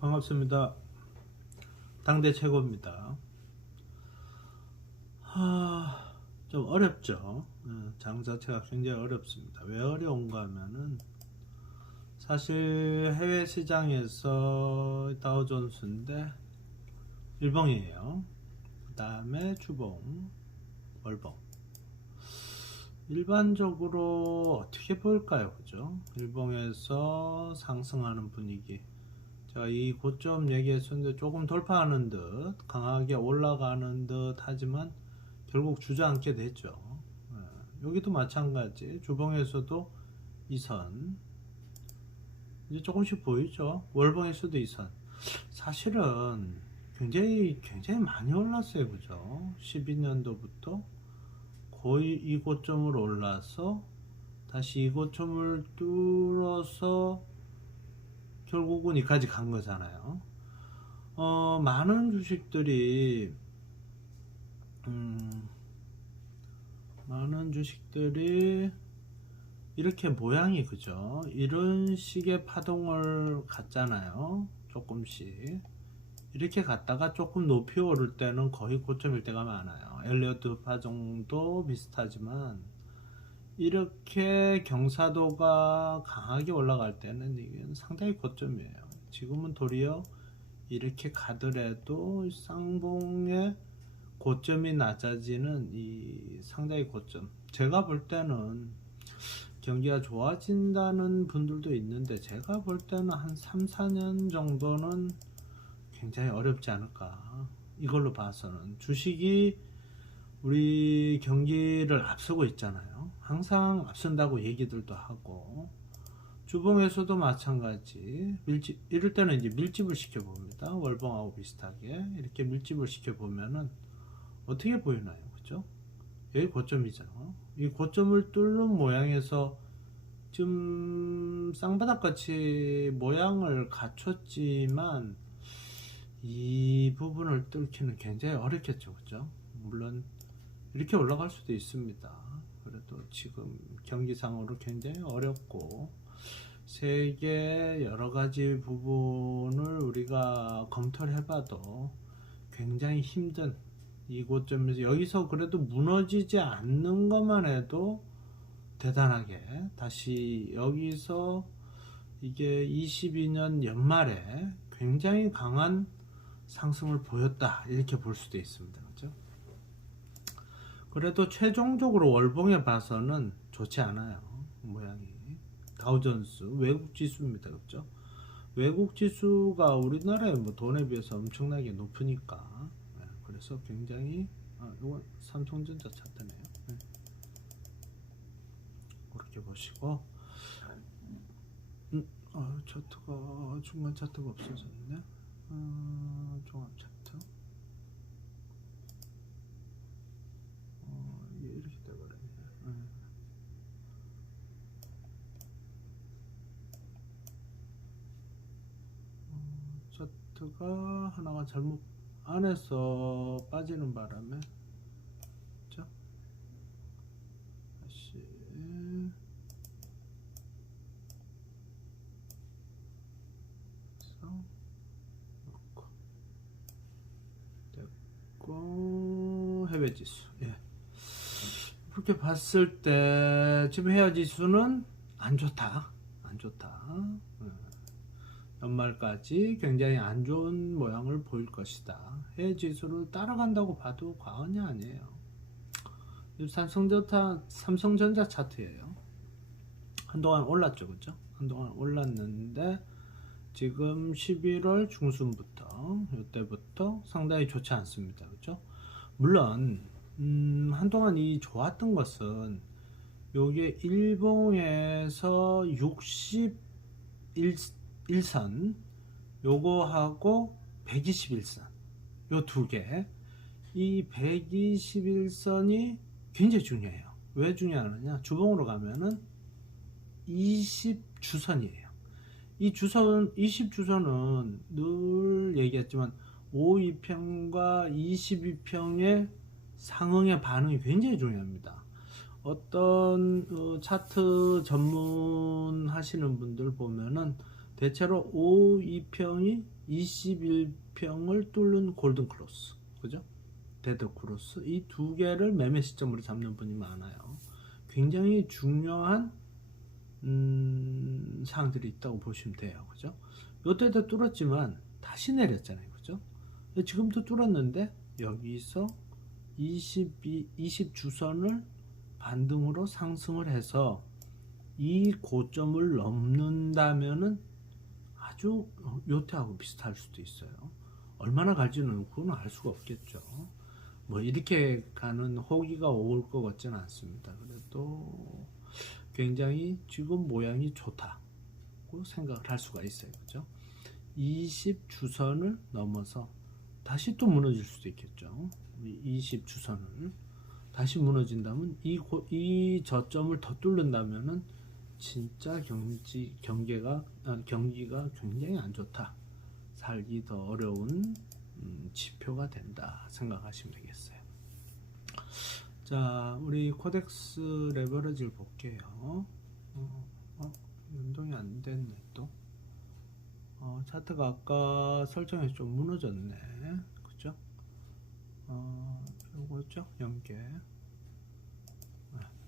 반갑습니다. 당대 최고입니다. 좀 어렵죠. 장 자체가 굉장히 어렵습니다. 왜 어려운가 하면은 사실 해외 시장에서 다우존스인데 일봉이에요. 그 다음에 주봉, 월봉. 일반적으로 어떻게 보일까요? 그죠? 일봉에서 상승하는 분위기. 제가 이 고점 얘기했었는데 조금 돌파하는 듯 강하게 올라가는 듯 하지만 결국 주저앉게 됐죠. 여기도 마찬가지. 주봉에서도 이선 이제 조금씩 보이죠. 월봉에서도 이선. 사실은 굉장히 많이 올랐어요. 그죠? 12년도부터 거의 이 고점으로 올라서 다시 이 고점을 뚫어서 결국은 이까지 간 거잖아요. 많은 주식들이 이렇게 모양이 그죠? 이런 식의 파동을 갔잖아요. 조금씩 이렇게 갔다가 조금 높이 오를 때는 거의 고점일 때가 많아요. 엘리어트 파동도 비슷하지만 이렇게 경사도가 강하게 올라갈 때는 이게 상당히 고점이에요. 지금은 도리어 이렇게 가더라도 쌍봉의 고점이 낮아지는 이 상당히 고점. 제가 볼 때는 경기가 좋아진다는 분들도 있는데 제가 볼 때는 한 3, 4년 정도는 굉장히 어렵지 않을까. 이걸로 봐서는 주식이 우리 경기를 앞서고 있잖아요. 항상 앞선다고 얘기들도 하고 주봉에서도 마찬가지 이럴 때는 이제 밀집을 시켜봅니다. 월봉하고 비슷하게 이렇게 밀집을 시켜보면은 어떻게 보이나요? 그죠? 여기 고점이잖아. 이 고점을 뚫는 모양에서 좀 쌍바닥같이 모양을 갖췄지만 이 부분을 뚫기는 굉장히 어렵겠죠. 그죠? 물론 이렇게 올라갈 수도 있습니다. 그래도 지금 경기상으로 굉장히 어렵고 세계 여러가지 부분을 우리가 검토를 해봐도 굉장히 힘든 이 고점에서 여기서 그래도 무너지지 않는 것만 해도 대단하게 다시 여기서 이게 22년 연말에 굉장히 강한 상승을 보였다 이렇게 볼 수도 있습니다. 그렇죠? 그래도 최종적으로 월봉에 봐서는 좋지 않아요. 모양이 다우존스 외국 지수입니다. 그렇죠? 외국 지수가 우리나라의 뭐 돈에 비해서 엄청나게 높으니까 그래서 굉장히 이건 삼성전자 차트네요. 그렇게 보시고 차트가 중간 차트가 없어졌네. 종합 차트 이렇게 돼버렸네. 차트가 하나가 잘못 안에서 빠지는 바람에 그쵸? 다시 놓고 됐고 해외 지수 이렇게 봤을 때 지금 해외 지수는 안 좋다. 연말까지 굉장히 안 좋은 모양을 보일 것이다. 해외 지수를 따라간다고 봐도 과언이 아니에요. 삼성전자 차트예요. 한동안 올랐죠, 그죠? 한동안 올랐는데 지금 11월 중순부터 이때부터 상당히 좋지 않습니다, 그죠? 물론 한동안 이 좋았던 것은 요게 일봉에서 61선 요거하고 121선 요 두개 이 121선이 굉장히 중요해요. 왜 중요하느냐? 주봉으로 가면은 20주선이에요. 이 주선 20주선은 늘 얘기했지만 5위평과 22평의 상응의 반응이 굉장히 중요합니다. 어떤 차트 전문 하시는 분들 보면은 대체로 O2평이 21평을 뚫는 골든 크로스, 그죠? 데드 크로스, 이 두 개를 매매 시점으로 잡는 분이 많아요. 굉장히 중요한 사항들이 있다고 보시면 돼요, 그죠? 요때도 뚫었지만 다시 내렸잖아요, 그죠? 지금도 뚫었는데 여기서 20 주선을 반등으로 상승을 해서 이 고점을 넘는다면은 아주 요태하고 비슷할 수도 있어요. 얼마나 갈지는 그건 알 수가 없겠죠. 뭐 이렇게 가는 호기가 올 것 같지는 않습니다. 그래도 굉장히 지금 모양이 좋다고 생각을 할 수가 있어요. 그죠? 20 주선을 넘어서 다시 또 무너질 수도 있겠죠. 20 주선을 다시 무너진다면 이 저점을 더 뚫는다면은 진짜 경기가 굉장히 안 좋다. 살기 더 어려운 지표가 된다 생각하시면 되겠어요. 자, 우리 코덱스 레버리지를 볼게요. 연동이 안 됐네 또. 차트가 아까 설정해서 좀 무너졌네. 그죠? 요거죠? 연계.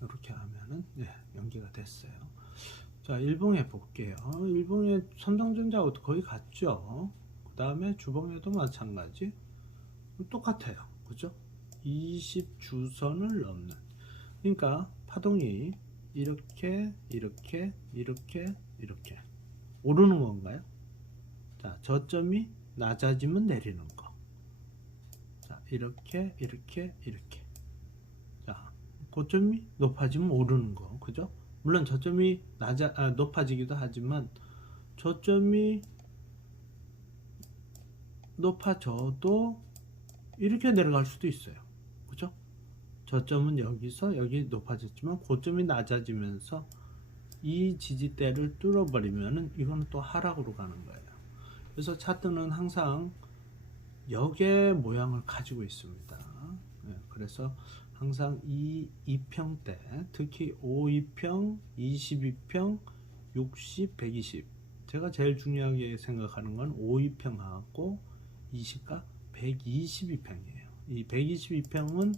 이렇게 하면은 연계가 됐어요. 자, 일봉에 볼게요. 일봉에 삼성전자하고 거의 같죠. 그 다음에 주봉에도 마찬가지 똑같아요. 그죠? 20 주선을 넘는, 그러니까 파동이 이렇게 오르는 건가요? 자, 저점이 낮아지면 내리는 거. 자, 이렇게 자, 고점이 높아지면 오르는 거. 그죠? 물론 저점이 높아지기도 하지만 저점이 높아져도 이렇게 내려갈 수도 있어요. 그죠? 저점은 여기서 여기 높아졌지만 고점이 낮아지면서 이 지지대를 뚫어버리면은 이거는 또 하락으로 가는 거예요. 그래서 차트는 항상 역의 모양을 가지고 있습니다. 그래서 항상 이 2평대, 특히 5,2평, 22평, 60, 120, 제가 제일 중요하게 생각하는 건 5,2평하고 20과 122평이에요. 이 122평은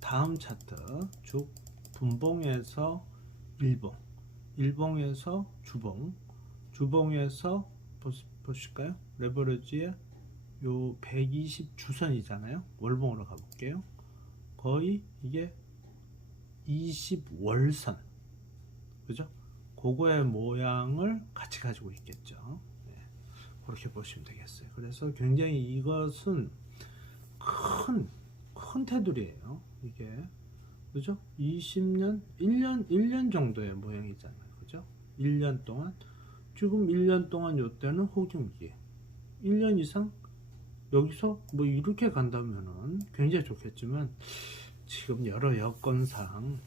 다음 차트, 즉 분봉에서 일봉, 일봉에서 주봉, 주봉에서 보실까요? 레버리지의 요 120 주선이잖아요. 월봉으로 가볼게요. 거의 이게 20월선, 그죠? 그거의 모양을 같이 가지고 있겠죠. 그렇게 보시면 되겠어요. 그래서 굉장히 이것은 큰 테두리예요. 이게, 그죠? 20년, 1년 정도의 모양이잖아요. 그죠? 1년 동안, 지금 1년 동안 요때는 호경기, 1년 이상 여기서 뭐 이렇게 간다면은 굉장히 좋겠지만 지금 여러 여건상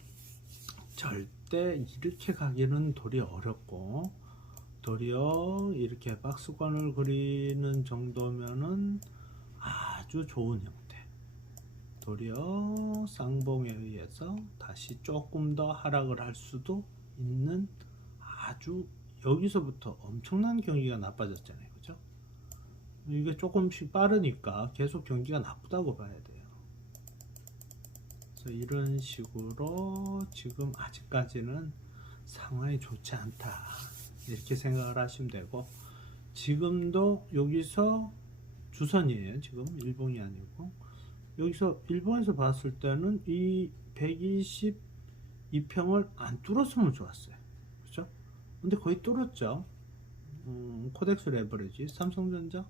절대 이렇게 가기는 도리어 어렵고, 도리어 이렇게 박스권을 그리는 정도면은 아주 좋은 형태, 도리어 쌍봉에 의해서 다시 조금 더 하락을 할 수도 있는, 아주 여기서부터 엄청난 경기가 나빠졌잖아요. 그죠? 이게 조금씩 빠르니까 계속 경기가 나쁘다고 봐야 돼요. 그래서 이런 식으로 지금 아직까지는 상황이 좋지 않다, 이렇게 생각을 하시면 되고, 지금도 여기서 주선이에요. 지금 일봉이 아니고, 여기서 일본에서 봤을 때는 이 122평을 안 뚫었으면 좋았어요. 그죠? 근데 거의 뚫었죠. 코덱스 레버리지 삼성전자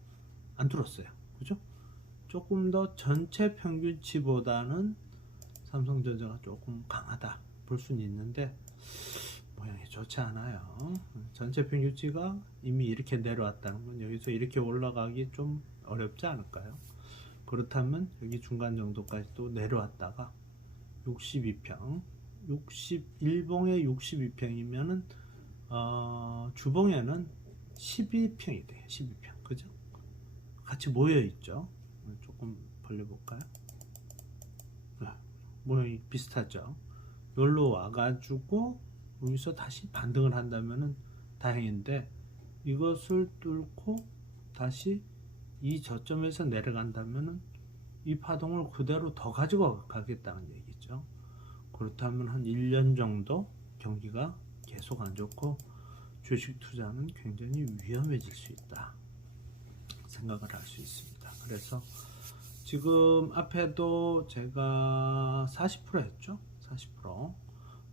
안 뚫었어요. 그죠? 조금 더 전체 평균치보다는 삼성전자가 조금 강하다 볼 수는 있는데 모양이 좋지 않아요. 전체 평균치가 이미 이렇게 내려왔다는 건 여기서 이렇게 올라가기 좀 어렵지 않을까요? 그렇다면 여기 중간 정도까지 또 내려왔다가 62평, 61봉에 62평이면은 주봉에는 12평이 돼요. 12평, 그죠? 같이 모여 있죠. 조금 벌려볼까요? 모양이 비슷하죠. 여기로 와가지고 여기서 다시 반등을 한다면은 다행인데, 이것을 뚫고 다시 이 저점에서 내려간다면은 이 파동을 그대로 더 가지고 가겠다는 얘기죠. 그렇다면 한 1년 정도 경기가 계속 안 좋고 주식 투자는 굉장히 위험해질 수 있다 생각을 할 수 있습니다. 그래서 지금 앞에도 제가 40% 했죠. 40%.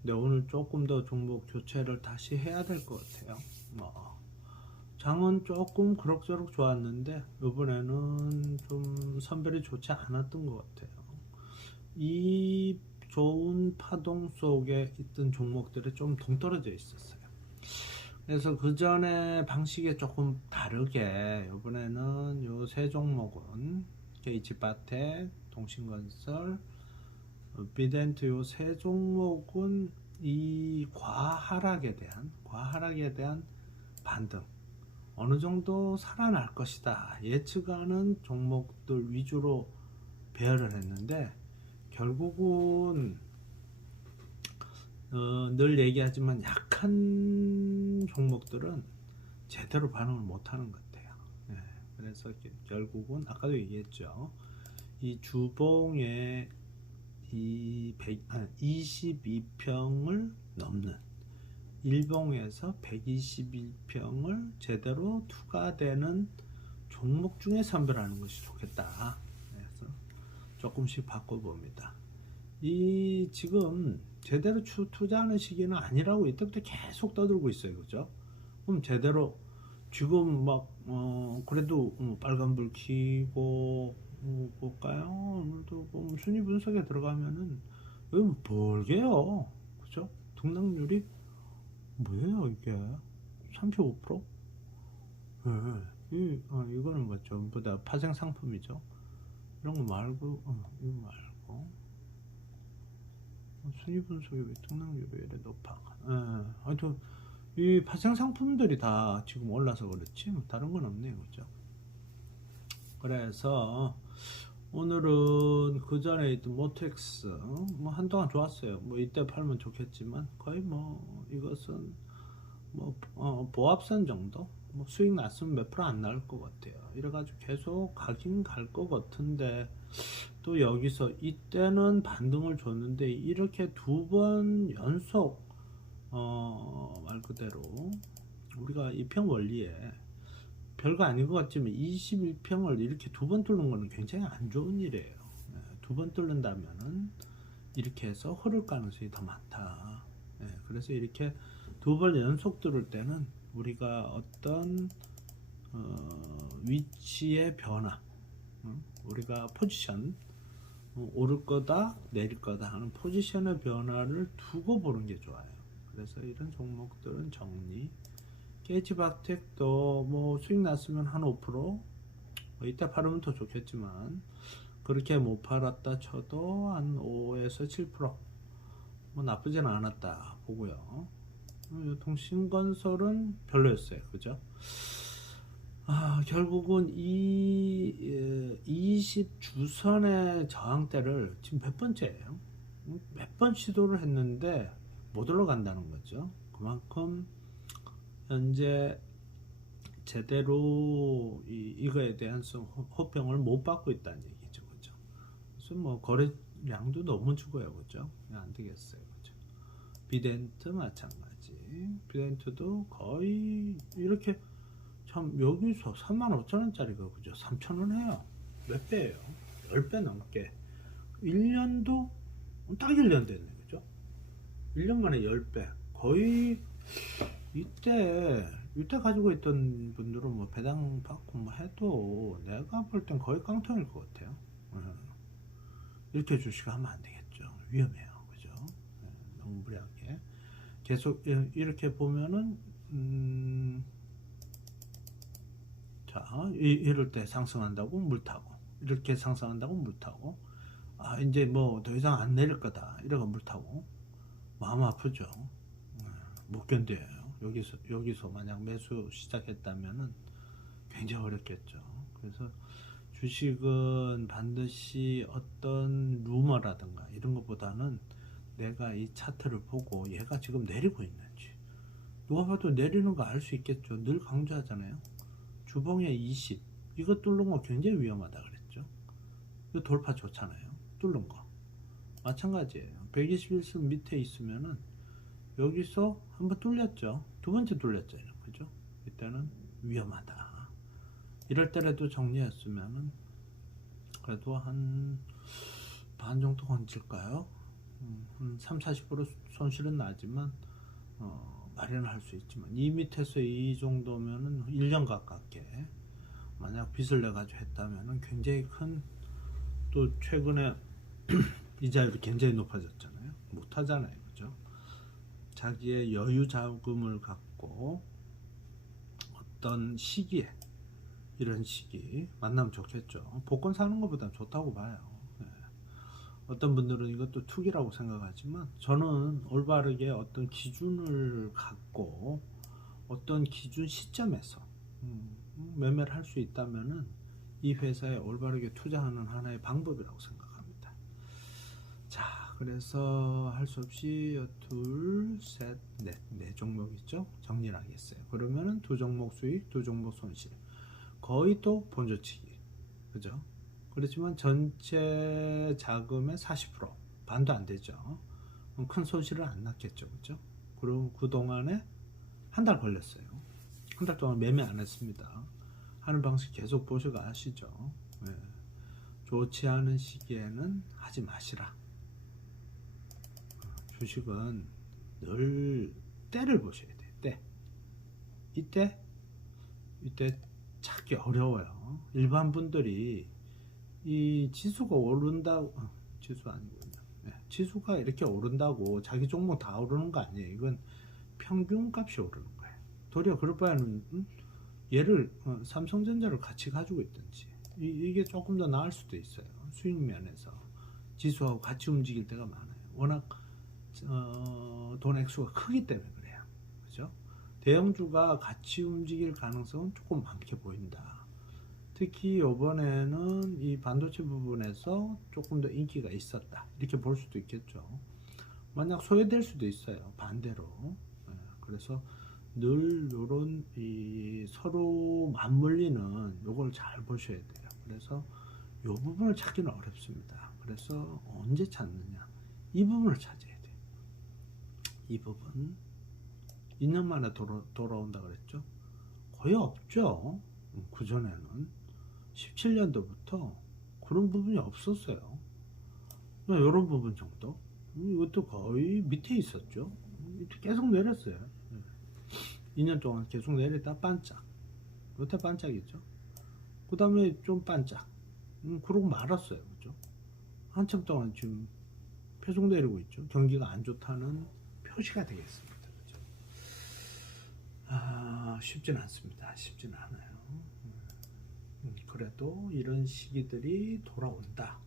근데 오늘 조금 더 종목 교체를 다시 해야 될 것 같아요. 뭐 장은 조금 그럭저럭 좋았는데 이번에는 좀 선별이 좋지 않았던 것 같아요. 이 좋은 파동 속에 있던 종목들이 좀 동떨어져 있었어요. 그래서 그 전에 방식이 조금 다르게 이번에는 요 세 종목은 KG바텍, 동신건설, 비덴트 요 세 종목은 이 과하락에 대한 반등 어느 정도 살아날 것이다 예측하는 종목들 위주로 배열을 했는데 결국은 늘 얘기하지만 약한 종목들은 제대로 반응을 못하는 것 같아요. 네, 그래서 결국은 아까도 얘기했죠. 이 주봉에 이 22평을 넘는 일봉에서 121평을 제대로 투과되는 종목 중에 선별하는 것이 좋겠다. 그래서 조금씩 바꿔봅니다. 이 지금 제대로 투자하는 시기는 아니라고 이때부터 계속 떠들고 있어요. 그죠? 그럼 제대로 지금 막 그래도 빨간불 켜고 볼까요? 오늘도 순위 분석에 들어가면은 여기 벌게요. 그죠? 등락률이 뭐예요 이게? 35%? 네. 이거는 뭐 전부 다 파생 상품이죠. 이런 거 말고 이거 말고 순위 분석이 왜 등락률이 이래 높아? 하여튼 이 파생 상품들이 다 지금 올라서 그렇지 뭐 다른 건 없네요. 그죠? 그래서 오늘은 그 전에 있던 모텍스 뭐 한동안 좋았어요. 뭐 이때 팔면 좋겠지만 거의 뭐 이것은 뭐 보합선 정도 뭐 수익 났으면 몇 프로 안 나올 것 같아요. 이래가지고 계속 가긴 갈 것 같은데 또 여기서 이때는 반등을 줬는데 이렇게 두 번 연속 말 그대로 우리가 이평 원리에 별거 아닌 것 같지만 21평을 이렇게 두 번 뚫는 거는 굉장히 안 좋은 일이에요. 두 번 뚫는다면은 이렇게 해서 흐를 가능성이 더 많다. 그래서 이렇게 두 번 연속 뚫을 때는 우리가 어떤 위치의 변화, 우리가 포지션 오를 거다 내릴 거다 하는 포지션의 변화를 두고 보는 게 좋아요. 그래서 이런 종목들은 정리. KG바텍도 뭐 수익 났으면 한 5%, 뭐 이따 팔으면 더 좋겠지만 그렇게 못 팔았다 쳐도 한 5에서 7%뭐 나쁘진 않았다 보고요. 동신건설은 별로였어요. 그죠? 결국은 이 20주선의 저항대를 지금 몇 번째예요? 몇 번 시도를 했는데 못 올라간다는 거죠. 그만큼 현재 제대로 이거에 대한 호평을 못 받고 있다는 얘기죠. 그죠? 그래서 뭐 거래량도 너무 죽어요. 그죠? 안 되겠어요. 그죠? 비덴트 마찬가지. 비덴트도 거의 이렇게 참 여기서 35,000원짜리가 그죠? 3,000원 해요. 몇 배예요? 10배 넘게. 1년도 딱 1년 됐네. 그죠? 1년 만에 10배. 거의 이때 가지고 있던 분들은 뭐 배당 받고 뭐 해도 내가 볼 땐 거의 깡통일 것 같아요. 이렇게 주식하면 안 되겠죠. 위험해요. 그죠? 너무 무리하게. 계속 이렇게 보면은 자, 이럴 때 상승한다고 물 타고 이렇게 상승한다고 물 타고 이제 뭐 더 이상 안 내릴 거다 이러고 물 타고 마음 아프죠. 못 견뎌요. 여기서 만약 매수 시작했다면은 굉장히 어렵겠죠. 그래서 주식은 반드시 어떤 루머라든가 이런 것보다는 내가 이 차트를 보고 얘가 지금 내리고 있는지 누가 봐도 내리는 거 알 수 있겠죠. 늘 강조하잖아요. 주봉에 20 이거 뚫는 거 굉장히 위험하다 그랬죠. 이거 돌파 좋잖아요. 뚫는 거 마찬가지예요. 121선 밑에 있으면은 여기서 한번 뚫렸죠. 두 번째 뚫렸잖아요. 그죠? 이때는 위험하다. 이럴 때라도 정리했으면은 그래도 한 반 정도 건질까요? 한 3, 40% 손실은 나지만 마련할 수 있지만 이 밑에서 이 정도면은 1년 가깝게 만약 빚을 내 가지고 했다면은 굉장히 큰, 또 최근에 이자율이 굉장히 높아졌잖아요. 못 하잖아요. 그죠? 자기의 여유 자금을 갖고 어떤 시기에, 이런 시기 만나면 좋겠죠. 복권 사는 것보다 좋다고 봐요. 네. 어떤 분들은 이것도 투기라고 생각하지만 저는 올바르게 어떤 기준을 갖고 어떤 기준 시점에서 매매를 할 수 있다면은 이 회사에 올바르게 투자하는 하나의 방법이라고 생각합니다. 자, 그래서 할 수 없이 둘, 셋, 넷, 네 종목 있죠? 정리를 하겠어요. 그러면은 두 종목 수익, 두 종목 손실. 거의 또 본조치기. 그죠? 그렇지만 전체 자금의 40%, 반도 안 되죠. 큰 손실은 안 났겠죠. 그죠? 그럼 그동안에 한 달 걸렸어요. 한 달 동안 매매 안 했습니다. 하는 방식 계속 보시고 아시죠? 네. 좋지 않은 시기에는 하지 마시라. 주식은 늘 때를 보셔야 돼요. 때. 이때 찾기 어려워요. 일반 분들이 이 지수가 오른다고, 지수 아니군요. 네. 지수가 이렇게 오른다고 자기 종목 다 오르는 거 아니에요. 이건 평균 값이 오르는 거예요. 도리어 그럴 바에는 얘를 삼성전자를 같이 가지고 있든지 이게 조금 더 나을 수도 있어요. 수익 면에서 지수하고 같이 움직일 때가 많아요. 워낙 돈 액수가 크기 때문에 그래요. 그죠? 대형주가 같이 움직일 가능성은 조금 많게 보인다. 특히 이번에는 이 반도체 부분에서 조금 더 인기가 있었다. 이렇게 볼 수도 있겠죠. 만약 소외될 수도 있어요. 반대로. 그래서 늘 요런 이 서로 맞물리는 요걸 잘 보셔야 돼요. 그래서 요 부분을 찾기는 어렵습니다. 그래서 언제 찾느냐? 이 부분을 찾아야 돼요. 이 부분 2년 만에 돌아온다 그랬죠? 거의 없죠. 그전에는 17년도부터 그런 부분이 없었어요. 이런 부분 정도. 이것도 거의 밑에 있었죠. 계속 내렸어요. 2년 동안 계속 내렸다 반짝. 이때 반짝이죠. 그 다음에 좀 반짝. 그러고 말았어요. 그죠? 한참 동안 지금 계속 내리고 있죠. 경기가 안 좋다는 표시가 되겠습니다. 그죠? 쉽진 않습니다. 쉽진 않아요. 그래도 이런 시기들이 돌아온다.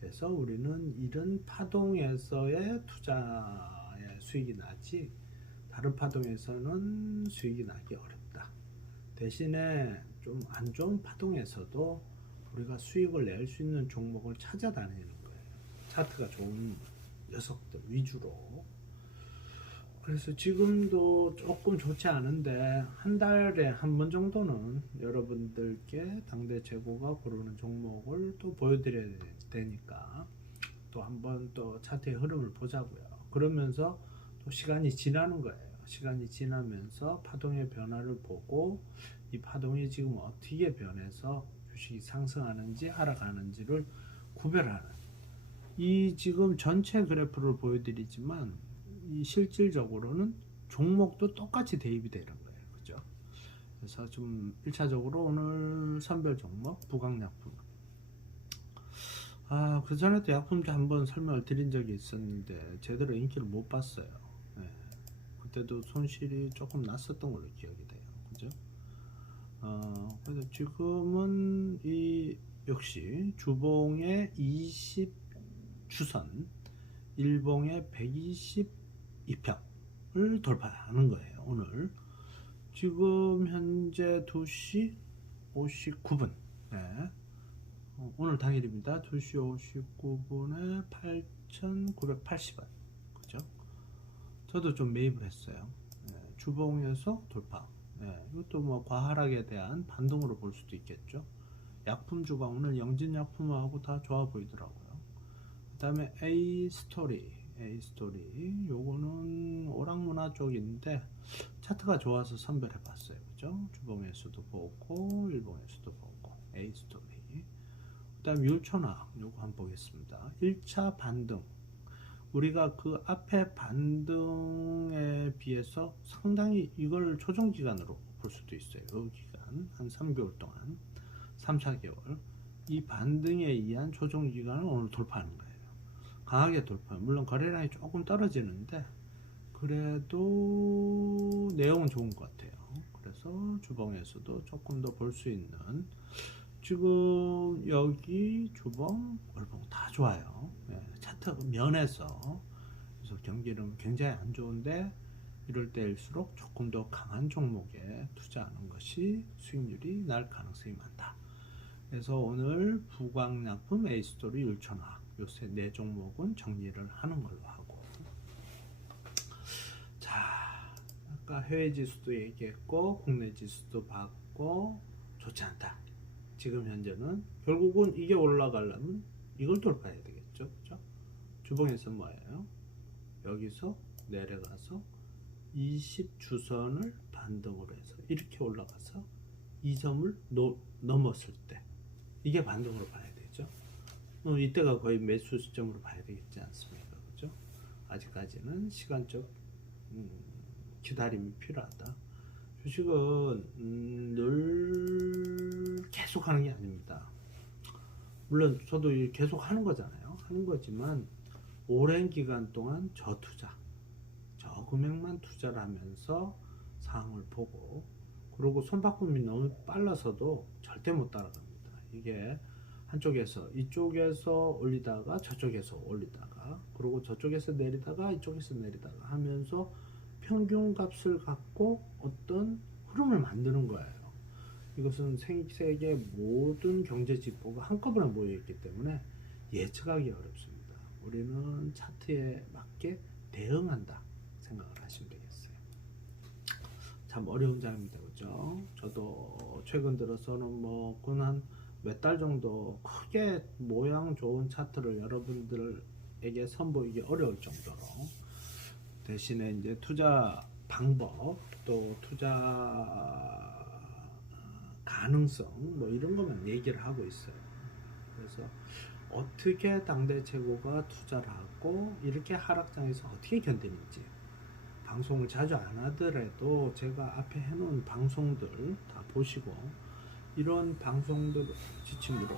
그래서 우리는 이런 파동에서의 투자의 수익이 나지 다른 파동에서는 수익이 나기 어렵다. 대신에 좀 안 좋은 파동에서도 우리가 수익을 낼 수 있는 종목을 찾아다니는 거예요. 차트가 좋은 녀석들 위주로. 그래서 지금도 조금 좋지 않은데 한 달에 한 번 정도는 여러분들께 당대 최고가 고르는 종목을 또 보여드려야 되니까 또 한번 또 차트의 흐름을 보자고요. 그러면서 또 시간이 지나는 거예요. 시간이 지나면서 파동의 변화를 보고 이 파동이 지금 어떻게 변해서 주식이 상승하는지 하락하는지를 구별하는, 이 지금 전체 그래프를 보여드리지만 이 실질적으로는 종목도 똑같이 대입이 되는 거예요. 그죠? 그래서 좀 1차적으로 오늘 선별 종목 부강약품, 그 전에도 약품주 한번 설명을 드린 적이 있었는데 제대로 인기를 못 봤어요. 네. 그때도 손실이 조금 났었던 걸로 기억이 돼요. 그죠? 그래서 지금은 이 역시 주봉의 20 주선, 일봉의 122평을 돌파하는 거예요. 오늘 지금 현재 2시 59분. 네. 오늘 당일입니다. 2시 59분에 8,980원. 그죠? 저도 좀 매입을 했어요. 네. 주봉에서 돌파. 예, 이것도 뭐 과하락에 대한 반등으로 볼 수도 있겠죠. 약품주가 오늘 영진약품하고 다 좋아 보이더라고요. 그 다음에 A 스토리 요거는 오락문화 쪽인데 차트가 좋아서 선별해 봤어요. 그죠? 주봉에서도 보고 일봉에서도 보고 A 스토리. 그 다음 율촌학 요거 한번 보겠습니다. 1차 반등, 우리가 그 앞에 반등에 비해서 상당히 이걸 조정기간으로 볼 수도 있어요. 그 기간 한 3개월 동안 3, 4개월 이 반등에 의한 조정기간을 오늘 돌파하는 거예요. 강하게 돌파. 물론 거래량이 조금 떨어지는데 그래도 내용은 좋은 것 같아요. 그래서 주봉에서도 조금 더 볼 수 있는, 지금 여기 주봉, 월봉 다 좋아요. 예, 차트 면에서. 그래서 경기는 굉장히 안 좋은데 이럴 때일수록 조금 더 강한 종목에 투자하는 것이 수익률이 날 가능성이 많다. 그래서 오늘 부광약품, A스토리, 율촌학 요새 네 종목은 정리를 하는 걸로 하고, 자, 아까 해외 지수도 얘기했고 국내 지수도 봤고 좋지 않다. 지금 현재는 결국은 이게 올라가려면 이걸 돌파해야 되겠죠. 그죠? 주봉에서 뭐예요? 여기서 내려가서 20주선을 반등으로 해서 이렇게 올라가서 이 점을 넘었을 때 이게 반등으로 봐야 되죠. 이때가 거의 매수 시점으로 봐야 되겠지 않습니까? 그죠? 아직까지는 시간적 기다림이 필요하다. 주식은 늘 계속 하는 게 아닙니다. 물론 저도 계속 하는 거잖아요. 하는 거지만 오랜 기간 동안 저투자, 저금액만 투자를 하면서 상황을 보고, 그리고 손바꿈이 너무 빨라서도 절대 못 따라갑니다. 이게 한쪽에서 이쪽에서 올리다가 저쪽에서 올리다가, 그리고 저쪽에서 내리다가 이쪽에서 내리다가 하면서 평균 값을 갖고 어떤 흐름을 만드는 거예요. 이것은 생세계 모든 경제 지표가 한꺼번에 모여 있기 때문에 예측하기 어렵습니다. 우리는 차트에 맞게 대응한다 생각을 하시면 되겠어요. 참 어려운 장입니다. 그죠? 저도 최근 들어서는 뭐 한 몇 달 정도 크게 모양 좋은 차트를 여러분들에게 선보이기 어려울 정도로, 대신에 이제 투자 방법, 또 투자 가능성 뭐 이런 것만 얘기를 하고 있어요. 그래서 어떻게 당대 최고가 투자를 하고 이렇게 하락장에서 어떻게 견디는지, 방송을 자주 안 하더라도 제가 앞에 해놓은 방송들 다 보시고, 이런 방송들 지침으로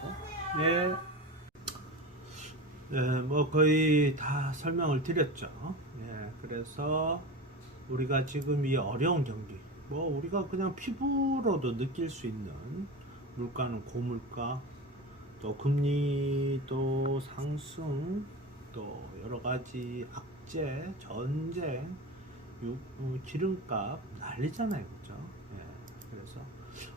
뭐 거의 다 설명을 드렸죠. 그래서 우리가 지금 이 어려운 경기, 뭐 우리가 그냥 피부로도 느낄 수 있는, 물가는 고물가, 또 금리도 상승, 또 여러 가지 악재, 전쟁, 기름값 난리잖아요. 그죠? 그래서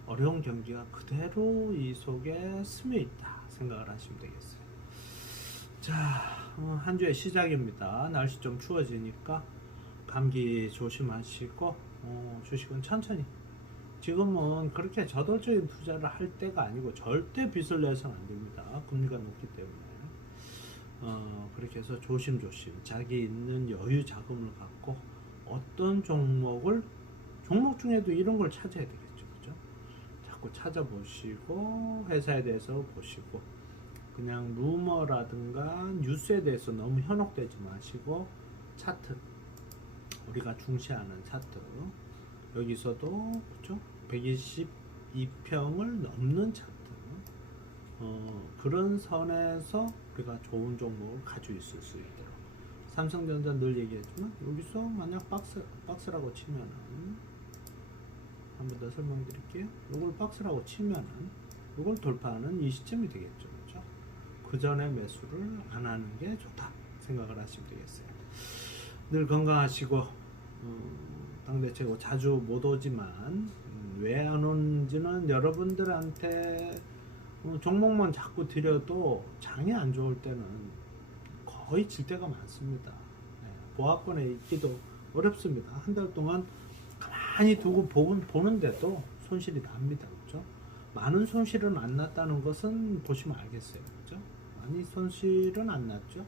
어려운 경기가 그대로 이 속에 스며 있다 생각을 하시면 되겠어요. 자, 한 주의 시작입니다. 날씨 좀 추워지니까 감기 조심하시고, 주식은 천천히. 지금은 그렇게 저돌적인 투자를 할 때가 아니고 절대 빚을 내서는 안 됩니다. 금리가 높기 때문에. 그렇게 해서 조심조심 자기 있는 여유 자금을 갖고 어떤 종목 중에도 이런 걸 찾아야 되겠죠. 그죠? 자꾸 찾아보시고 회사에 대해서 보시고, 그냥 루머라든가 뉴스에 대해서 너무 현혹되지 마시고, 차트, 우리가 중시하는 차트, 여기서도 그렇죠? 122평을 넘는 차트, 그런 선에서 우리가 좋은 종목을 가지고 있을 수 있도록, 삼성전자 늘 얘기했지만 여기서 만약 박스라고 치면은, 한 번 더 설명드릴게요. 이걸 박스라고 치면은 이걸 돌파하는 이 시점이 되겠죠. 그렇죠? 그 전에 매수를 안 하는 게 좋다 생각을 하시면 되겠어요. 늘 건강하시고, 당대 최고 자주 못 오지만 왜 안 오는지는 여러분들한테 종목만 자꾸 드려도 장이 안 좋을 때는 거의 질 때가 많습니다. 보합권에 있기도 어렵습니다. 한 달 동안 많이 두고 보는데도 손실이 납니다. 그죠? 많은 손실은 안 났다는 것은 보시면 알겠어요. 그죠? 많이 손실은 안 났죠.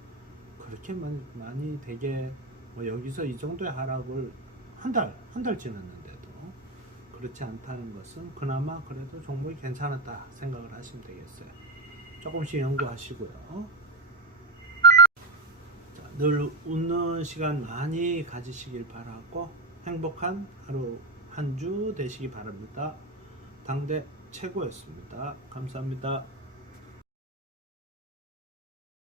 그렇게 많이 되게 뭐 여기서 이 정도의 하락을 한 달 지났는데도 그렇지 않다는 것은 그나마 그래도 종목이 괜찮았다 생각을 하시면 되겠어요. 조금씩 연구하시고요. 자, 늘 웃는 시간 많이 가지시길 바라고 행복한 하루 한 주 되시기 바랍니다. 당대 최고였습니다. 감사합니다.